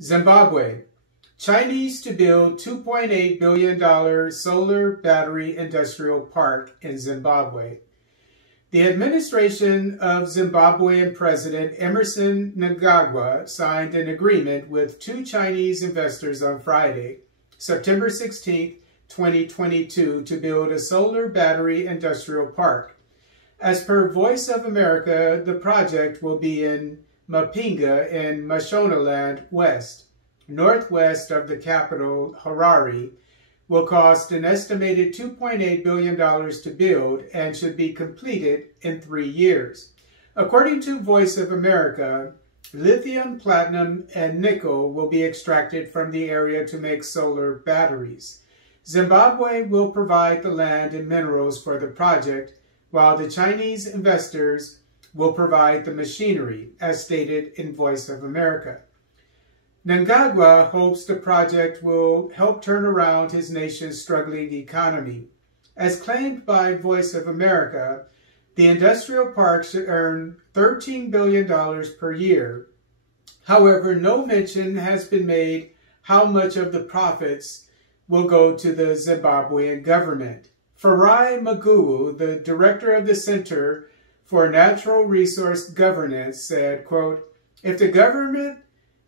Zimbabwe. Chinese to build $2.8 billion solar battery industrial park in Zimbabwe. The administration of Zimbabwean President Emmerson Mnangagwa signed an agreement with two Chinese investors on Friday, September 16, 2022, to build a solar battery industrial park. As per Voice of America, the project will be in Mapinga in Mashonaland West, northwest of the capital, Harare, will cost an estimated $2.8 billion to build and should be completed in 3 years. According to Voice of America, lithium, platinum, and nickel will be extracted from the area to make solar batteries. Zimbabwe will provide the land and minerals for the project, while the Chinese investors will provide the machinery, as stated in Voice of America. Mnangagwa hopes the project will help turn around his nation's struggling economy. As claimed by Voice of America, the industrial park should earn $13 billion per year. However, no mention has been made how much of the profits will go to the Zimbabwean government. Farai Maguwu, the director of the Center for Natural Resource Governance, said, quote, "If the government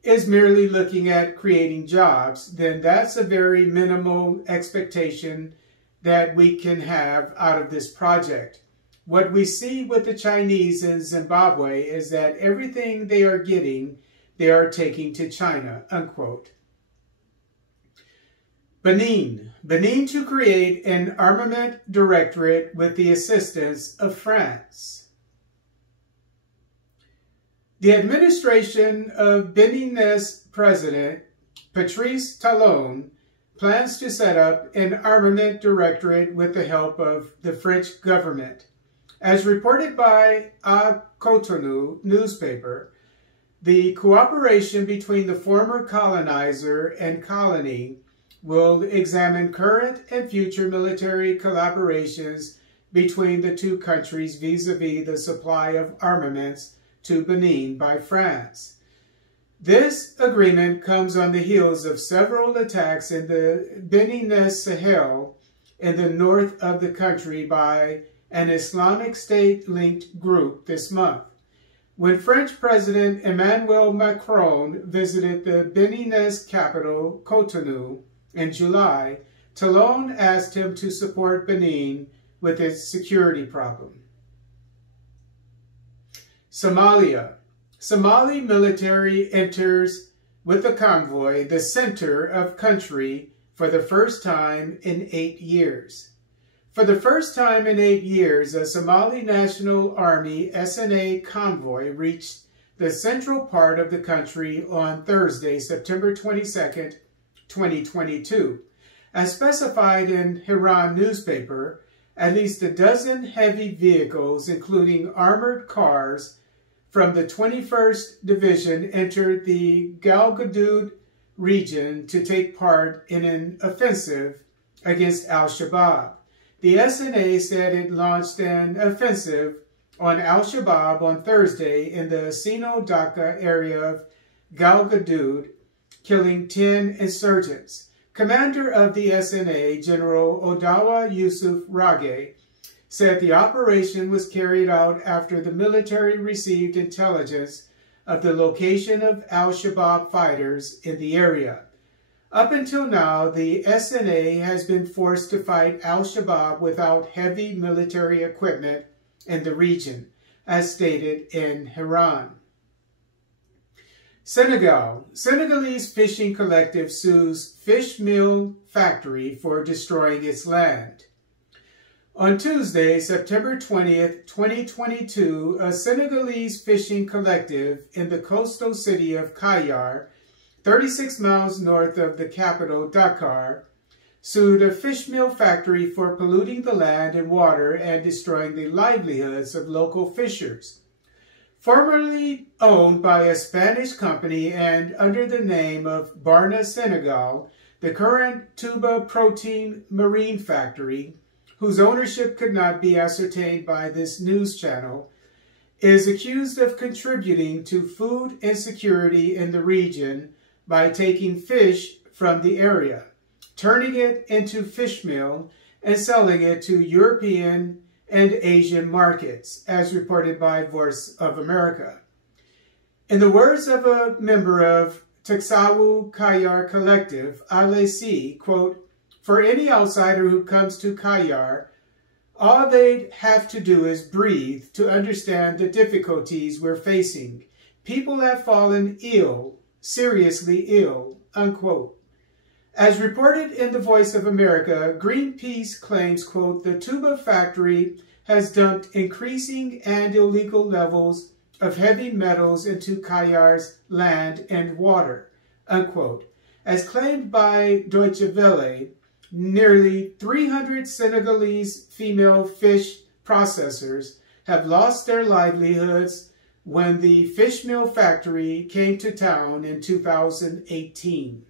is merely looking at creating jobs, then that's a very minimal expectation that we can have out of this project. What we see with the Chinese in Zimbabwe is that everything they are getting, they are taking to China," unquote. Benin. Benin to create an armament directorate with the assistance of France. The administration of Benin's President Patrice Talon plans to set up an armament directorate with the help of the French government. As reported by A Cotonou newspaper, the cooperation between the former colonizer and colony will examine current and future military collaborations between the two countries vis-à-vis the supply of armaments to Benin by France. This agreement comes on the heels of several attacks in the Benin Sahel in the north of the country by an Islamic State-linked group this month. When French President Emmanuel Macron visited the Beninese capital, Cotonou, in July, Talon asked him to support Benin with its security problem. Somalia. Somali military enters with a convoy the center of country for the first time in 8 years. For the first time in 8 years, a Somali National Army SNA convoy reached the central part of the country on Thursday, September 22, 2022. As specified in Harare newspaper, at least a dozen heavy vehicles, including armored cars, from the 21st Division entered the Galgaduud region to take part in an offensive against al-Shabaab. The SNA said it launched an offensive on al-Shabaab on Thursday in the Sino Dhaka area of Galgaduud, killing 10 insurgents. Commander of the SNA, General Odawa Yusuf Rage, said the operation was carried out after the military received intelligence of the location of al-Shabaab fighters in the area. Up until now, the SNA has been forced to fight al-Shabaab without heavy military equipment in the region, as stated in Harare. Senegal. Senegalese fishing collective sues fish meal factory for destroying its land. On Tuesday, September 20th, 2022, a Senegalese fishing collective in the coastal city of Kayar, 36 miles north of the capital, Dakar, sued a fish meal factory for polluting the land and water and destroying the livelihoods of local fishers. Formerly owned by a Spanish company and under the name of Barna Senegal, the current Tuba Protein Marine Factory, whose ownership could not be ascertained by this news channel, is accused of contributing to food insecurity in the region by taking fish from the area, turning it into fish meal, and selling it to European and Asian markets, as reported by Voice of America. In the words of a member of Teksawu Kayar Collective, Ale, quote, "For any outsider who comes to Kayar, all they have to do is breathe to understand the difficulties we're facing. People have fallen ill, seriously ill," unquote. As reported in the Voice of America, Greenpeace claims, quote, "The tuba factory has dumped increasing and illegal levels of heavy metals into Kayar's land and water," unquote. As claimed by Deutsche Welle, nearly 300 Senegalese female fish processors have lost their livelihoods when the fish meal factory came to town in 2018.